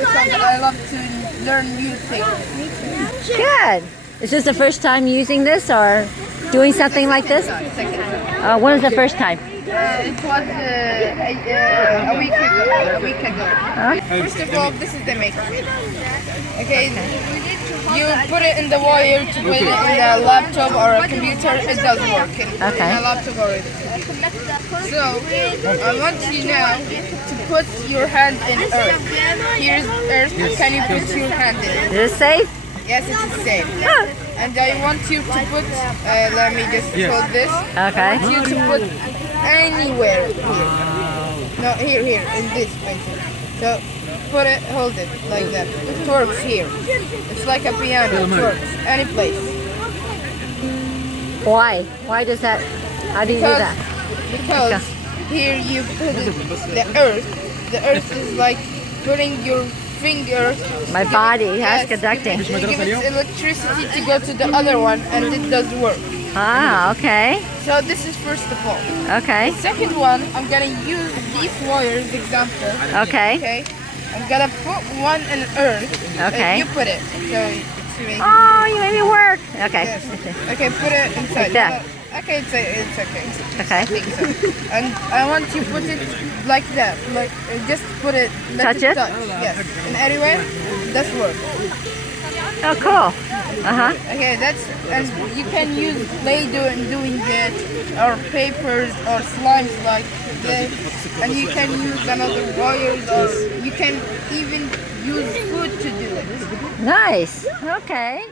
because I love to learn new things. Good. Is this the first time using this or doing something like this? Second. When was the first time? It was a week ago. First of all, this is the maker. Okay, you put it in the wire to put it in a laptop or a computer. It does work in a laptop already. So I want you now to put your hand in earth. Here's earth. Can you put your hand in it? Is it safe? Yes, it's safe. And I want you to put. Let me just hold this. Okay. I want you to put anywhere here. No, here, in this place. So put it, hold it like that. It works here. It's like a piano. It works any place. Why? Why does that? How do you do that? Because here you put the earth. The earth is like putting your finger. My body has conducting. You give it electricity to go to the other one, and it does work. Ah, okay. So this is first of all. Okay. Second one, I'm gonna use these wires example. Okay. Okay. I'm gonna put one in earth. Okay. You put it. So it's making. Oh, you made me work. Okay. Yes. Okay, put it inside. Like that. Okay, it's okay. Okay. I think so. And I want you to put it like that. Like just put it. Let Touch it? Touch. Yes. And anyway, that's work. Oh, cool. Okay, and you can use Play-Doh in doing it, or papers, or slimes like this, and you can use another wires, or you can even use food to do it. Nice. Okay.